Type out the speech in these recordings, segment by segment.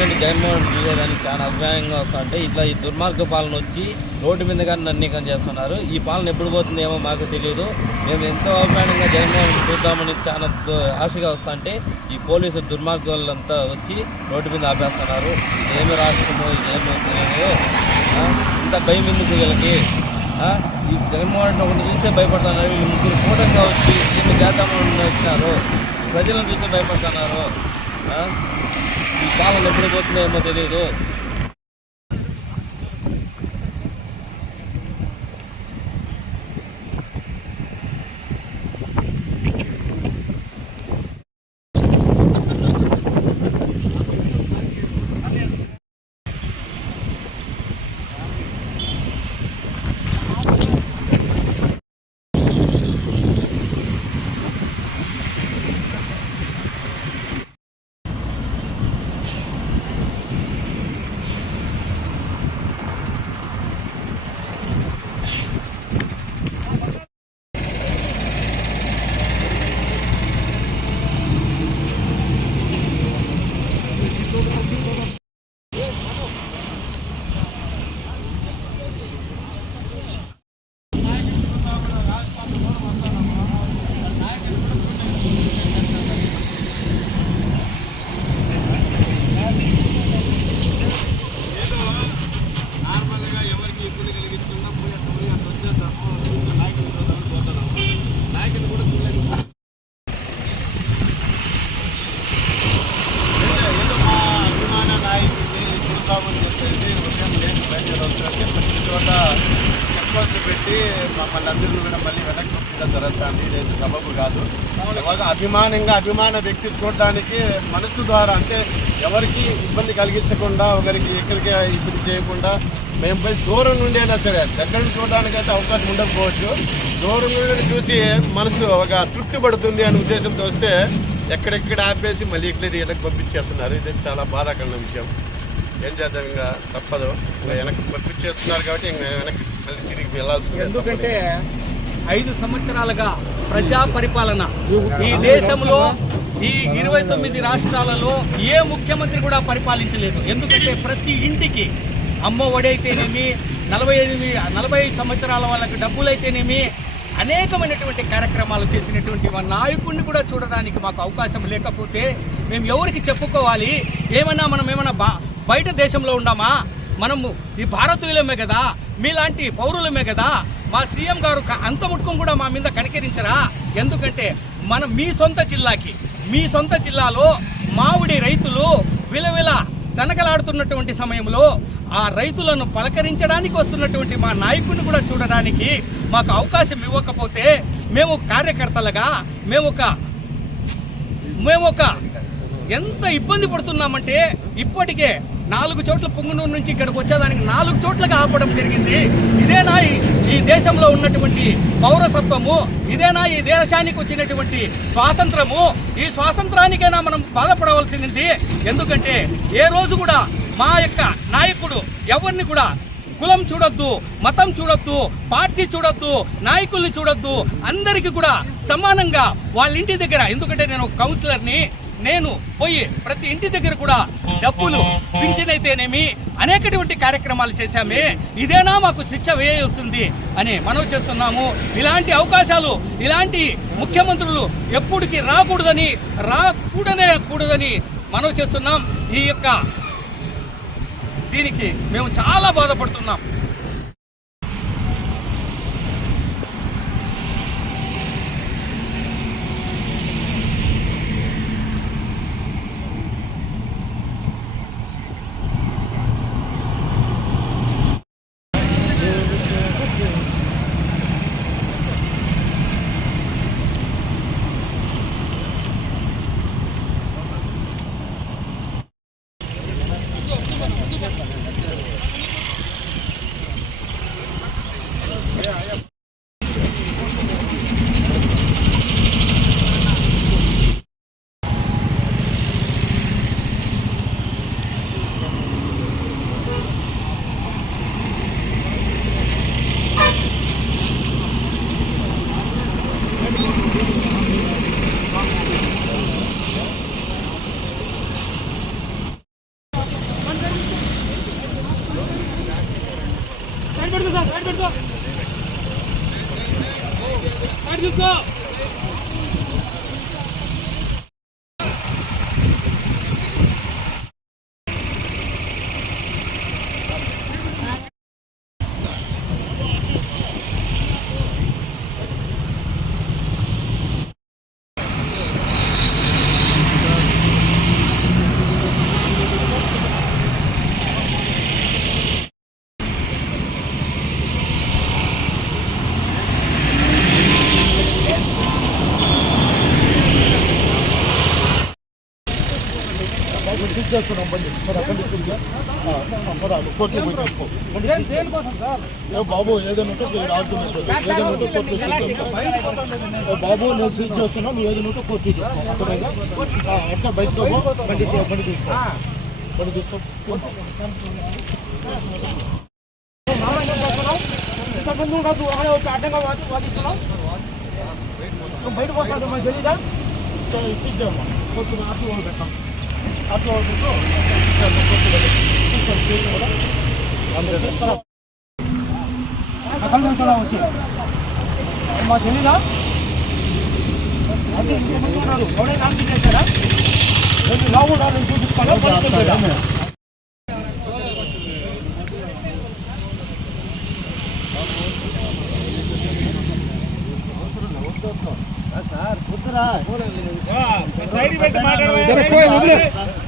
నుండి జగన్మోహన్ రెడ్డి చూసేదానికి చాలా అభిప్రాయంగా వస్తుంటే ఇట్లా ఈ దుర్మార్గ పాలన వచ్చి రోడ్డు మీద కానీ నన్నీకం చేస్తున్నారు. ఈ పాలన ఎప్పుడు పోతుందేమో మాకు తెలియదు. మేము ఎంతో అభిమానంగా జగన్మోహన్ రెడ్డి చూద్దామని చాలా ఆశగా వస్తుంటే ఈ పోలీసు దుర్మార్గులంతా వచ్చి రోడ్డు మీద ఆపేస్తున్నారు. ఏమి రాష్ట్రమో ఇదేమో తెలియదు ఇంత భయం ఎందుకు వీళ్ళకి? ఆ, ఈ జగన్మోహన్ రెడ్డి ఒకటి చూస్తే భయపడుతున్నారు. వీళ్ళు ముగ్గురు కూటంగా వచ్చి ఏమి చేద్దామని వచ్చినారు ప్రజలను చూసి భయపడుతున్నారు. ఆ, ఎప్పుడు పోతుందో ఏమో తెలియదు నార్మల్గా ఎవరికి ఇబ్బంది కలిగించకుండా పోయి అట్లా పోయి అట్లా వచ్చేద్దాము చూసిన నాయకులు చూద్దామని పోతున్నాము నాయకులు కూడా చూడలేదు ఏదో మా అభిమాన నాయకుడిని చూద్దామని చెప్పేసి ఉదయం లేచి బయలుదేరవుతుంటే ప్రతి చోట చెక్పోస్టులు పెట్టి మమ్మల్ని అందరినీ కూడా మళ్ళీ వెనక్కి పంపించడం జరుగుతుంది ఇది సబబు కాదు అలాగా అభిమానంగా అభిమాన వ్యక్తి చూడడానికి మనసు ద్వారా అంటే ఎవరికి ఇబ్బంది కలిగించకుండా ఒకరికి ఎక్కడికి ఇబ్బంది చేయకుండా మేము పోయి దూరం నుండి అయినా సరే దగ్గర నుంచి చూడడానికి అయితే అవకాశం ఉండకపోవచ్చు. దూరం నుండి చూసి మనసు ఒక తృప్తి పడుతుంది అనే ఉద్దేశంతో వస్తే ఎక్కడెక్కడ ఆపేసి మళ్ళీ ఇక్కడ వెనక్కి పంపించేస్తున్నారు. ఇది చాలా బాధాకరమైన విషయం. ఏం చేద్దాం ఇంకా? తప్పదు. ఇంకా వెనక్కి పంపించేస్తున్నారు కాబట్టి ఇంకా వెనక్కి మళ్ళీ తిరిగి వెళ్ళాల్సింది. ఎందుకంటే ఐదు సంవత్సరాలుగా ప్రజా పరిపాలన. ఈ దేశంలో ఈ ఇరవై తొమ్మిది రాష్ట్రాలలో ఏ ముఖ్యమంత్రి కూడా పరిపాలించలేదు. ఎందుకంటే ప్రతి ఇంటికి అమ్మ ఒడైతేనేమి అయితేనేమి నలభై ఎనిమిది నలభై ఐదు సంవత్సరాల వాళ్ళకి డబ్బులైతేనేమి అనేకమైనటువంటి కార్యక్రమాలు చేసినటువంటి మా నాయకుడిని కూడా చూడడానికి మాకు అవకాశం లేకపోతే మేము ఎవరికి చెప్పుకోవాలి? ఏమన్నా మనం ఏమన్నా బా బయట దేశంలో ఉన్నామా? మనము ఈ భారతీయులమే కదా మీలాంటి పౌరులమే కదా మా సీఎం గారు అంత ముట్టుకుని కూడా మా మీద కనికరించరా? ఎందుకంటే మనం మీ సొంత జిల్లాకి మీ సొంత జిల్లాలో మామిడి రైతులు విలవిల తనకలాడుతున్నటువంటి సమయంలో ఆ రైతులను పలకరించడానికి వస్తున్నటువంటి మా నాయకుడిని కూడా చూడడానికి మాకు అవకాశం ఇవ్వకపోతే మేము కార్యకర్తలుగా మేము ఒక మేము ఒక ఎంత ఇబ్బంది పడుతున్నామంటే ఇప్పటికే నాలుగు చోట్ల పుంగునూరు నుంచి ఇక్కడికి వచ్చేదానికి నాలుగు చోట్లకి ఆపడం జరిగింది. ఇదేనా ఈ- ఈ దేశంలో ఉన్నటువంటి పౌరసత్వము ఇదేనా ఈ దేశానికి వచ్చినటువంటి స్వాతంత్రము. ఈ స్వాతంత్రానికైనా మనం బాధపడవలసింది ఎందుకంటే ఏ రోజు కూడా మా యొక్క నాయకుడు ఎవరిని కూడా కులం చూడొద్దు మతం చూడొద్దు పార్టీ చూడొద్దు నాయకుల్ని చూడొద్దు అందరికీ కూడా సమానంగా వాళ్ళ ఇంటి దగ్గర ఎందుకంటే నేను కౌన్సిలర్ని నేను పోయి ప్రతి ఇంటి దగ్గర కూడా డబ్బులు పింఛనైతేనేమి అనేకటువంటి కార్యక్రమాలు చేశామే. ఇదేనా మాకు శిక్ష వేయాల్సింది అని మనవి చేస్తున్నాము. ఇలాంటి అవకాశాలు ఇలాంటి ముఖ్యమంత్రులు ఎప్పటికీ రాకూడదని రాకూడనే కూడదని మనవి చేస్తున్నాం. ఈ యొక్క దీనికి మేము చాలా బాధపడుతున్నాం. సీజ్ చేస్తున్నాం బండి సీజ్ చేయి. ఆ, పద కోర్టులో పోయి తీసుకో బాబు ఏదైనా మీరు ఆర్గ్యుమెంట్. ఏదైనా కోర్టులో ఏ బాబు నేను సీజ్ చేస్తున్నా నువ్వు ఏదైనా ఉంటే కోర్టు చెప్తావు అర్థమైందా అట్లా బయటకు పో బండి బండి తీసుకో బండి తీసుకో ఇంతకుముందు ఉండదు ఒకడే వచ్చి అడ్డంగా వాది వాదిస్తున్నావు నువ్వు బయటకు మాకు తెలీదా సీజ్ చేయమ్మా కోర్టు ఆర్టీ వాళ్ళు పెట్టాం ఆర్టీ వాళ్ళు తీసుకొని స్టేషన్ కూడా అందరూ అక్కడ కూడా వచ్చి మాకు తెలీదా అది ఇంతకుముందు ఉన్నారు చేశారా లావు చూపించుకోవాలి సార్ కుదరా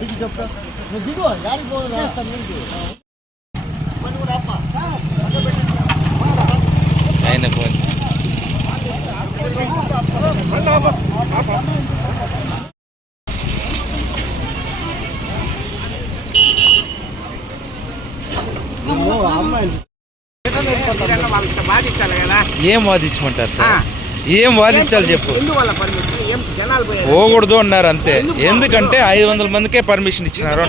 దిగు ఆయన ఫోన్ వాళ్ళకి బాధించాలి కదా ఏం వాదించమంటారు సార్? ఏం వాదించాలి చెప్పు. ఎందువల్ల పరిమితి ఏం పోకూడదు అన్నారు అంతే. ఎందుకంటే ఐదు వందల మందికే పర్మిషన్ ఇచ్చినారు.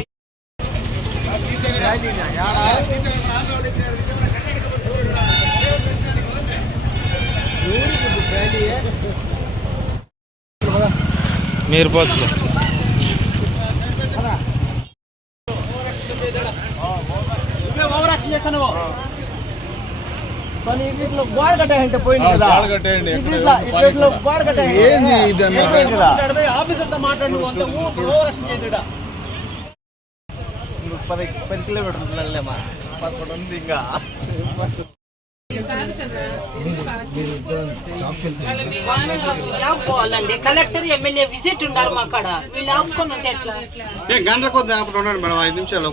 మీరు పోవచ్చు ఓవరాక్షన్ చేస్తాను కానీ ఇట్లా గోడ కట్టాయంటే పోయింది కదా. ఇట్లా ఇట్లా గోడ కట్టాయి ఏంది ఇది ఆఫీసర్తో మాట్లాడు అంత ఓవరాక్షన్ పది పది కిలోమీటర్లు పదకొండు ఉంది ఇంకా. పోవాలండి. కలెక్టర్ ఎమ్మెల్యే విజిట్ ఉన్నారు మా కాడ వీళ్ళు ఆపుకొని ఉంటే ఎట్లా? గంట కొద్ది ఆపడం ఉండండి మేడం ఐదు నిమిషాలు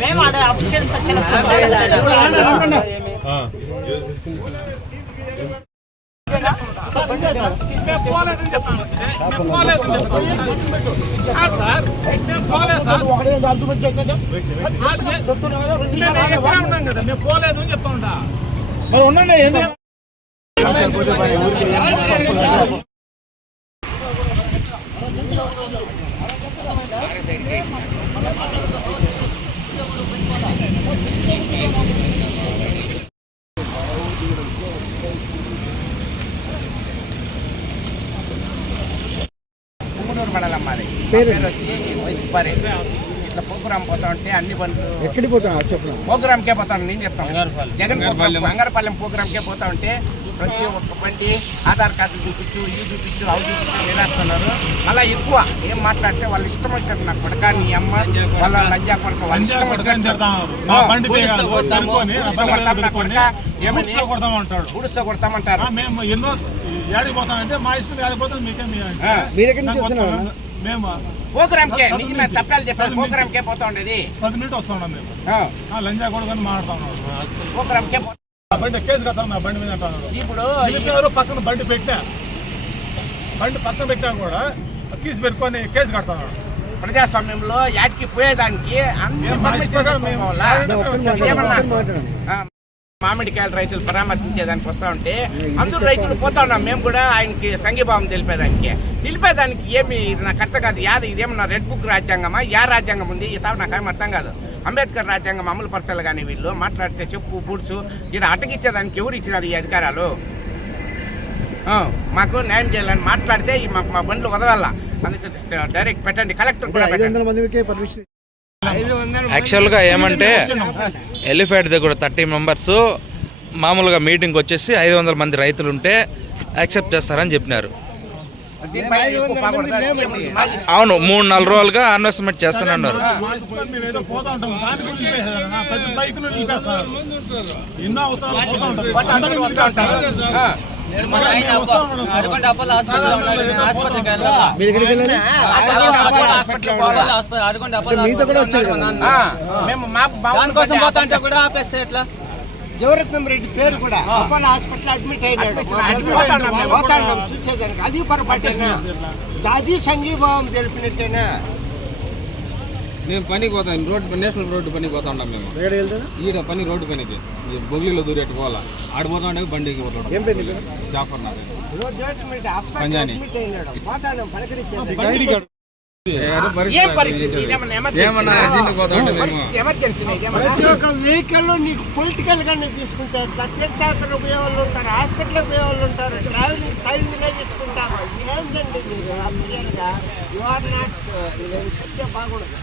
మేము ఆడ అఫిషియల్స్ వచ్చిన ఒకటే అర్థం పుంగునూరు మండలం మాది. పేరు వచ్చి వైసుపారి ఇట్లా ప్రోగ్రామ్ పోతా ఉంటే అన్ని బండ్లు ఎక్కడికి పోతున్నా చెప్పు ప్రోగ్రామ్కే పోతాను నేను చెప్తాను. జగన్ ప్రోగ్రామ్ బంగారపాలెం ప్రోగ్రామ్కే పోతా ఉంటే ప్రతి ఒక్క బండి ఆధార్ కార్డు చూపించు ఇది చూపించు అవి చూపించు వేరేస్తున్నారు అలా ఎక్కువ ఏం మాట్లాడితే వాళ్ళు ఇష్టం వచ్చినట్టు నాకు కొడక నీ అమ్మ వాళ్ళ లంజా కొడక వాళ్ళ ఇష్టం ఊడిస్తే కొడతామంటారు. ఆ, మేము ఎన్నో ఏడికి పోతామంటే మా ఇష్టం మీకే. మేము నీకు తప్పాలు చెప్పాను. పోతా ఉండేది. పది మినిట్ వస్తున్నాం మేము. లంజా కూడా మాట్లాడుతా ఉన్నాడు బండి కేసు కడతాం నా బండి మీద ఇప్పుడు నిలిపారు పక్కన బండి పెట్టా బండి పక్కన పెట్టా కూడా కీసు పెట్టుకొని కేసు కడతాడు ప్రజాస్వామ్యంలో యాటికి పోయేదానికి మామిడికాయల రైతులు పరామర్శించేదానికి వస్తా ఉంటే అందరూ రైతులు పోతా ఉన్నాం. మేము కూడా ఆయనకి సంఘీభావం తెలిపేదానికి. తెలిపేదానికి ఏమి ఇది నాకు అర్థం కాదు. యాద ఇదేమన్నా రెడ్ బుక్ రాజ్యాంగమా? యా రాజ్యాంగం ఉంది. ఈ తావు నాకేం అర్థం కాదు. అంబేద్కర్ రాజ్యాంగం అమలు పరచాలి కానీ వీళ్ళు మాట్లాడితే చెప్పు బూడ్సు ఈయన అటకిచ్చేదానికి ఎవరు ఇచ్చినారు ఈ అధికారాలు? ఆ, మాకు న్యాయం చేయాలని మాట్లాడితే ఈ మాకు మా బండ్లు వదలాల. అందుకే డైరెక్ట్ పెట్టండి కలెక్టర్ కూడా పెట్టండి. మందికి పర్మిషన్. యాక్చువల్గా ఏమంటే ఎలిఫెంట్ దగ్గర థర్టీ మెంబర్స్ మామూలుగా మీటింగ్ వచ్చేసి ఐదు వందల మంది రైతులు ఉంటే యాక్సెప్ట్ చేస్తారని చెప్పినారు దీనిపై ఎక్కువ బాగూడదా? ఏమని? అవును మూడు నాలుగు రోజులుగా అనౌన్స్మెంట్ చేస్తానన్నారు. మేము. మా దానికోసం పోతా అంటే కూడా ఆపేస్తే ఎట్లా? జవరత్నం రెడ్డి పేరు కూడా అపోలో హాస్పిటల్ అడ్మిట్ అయినాడు. చూసేదానికి. అది పొరపాటేనా? అది సంఘీభావం తెలిపినట్టేనా? మేము పనికి పోతాం. రోడ్డు నేషనల్ రోడ్డు పనికి పోతా ఉన్నాం మేము. ఈడ పని రోడ్డు పనికి. ఈ బొగ్లీలో దూరేట్టు పోవాలా. ఆడ పోతా ఉండే బండికి పోతాడు జాఫర్ పంజాని. ఏం పరిస్థితి? వెహికల్ నీకు పొలిటికల్ గానే తీసుకుంటే ఎట్లా తీర్థయాత్రలు పోయే వాళ్ళు ఉంటారు హాస్పిటల్ పోయే వాళ్ళు ఉంటారు ట్రావెలింగ్ సైడ్ మీద చేసుకుంటారు ఏంటండి మీరు? అఫీషియల్గా యు ఆర్ నాట్ బాగుండదు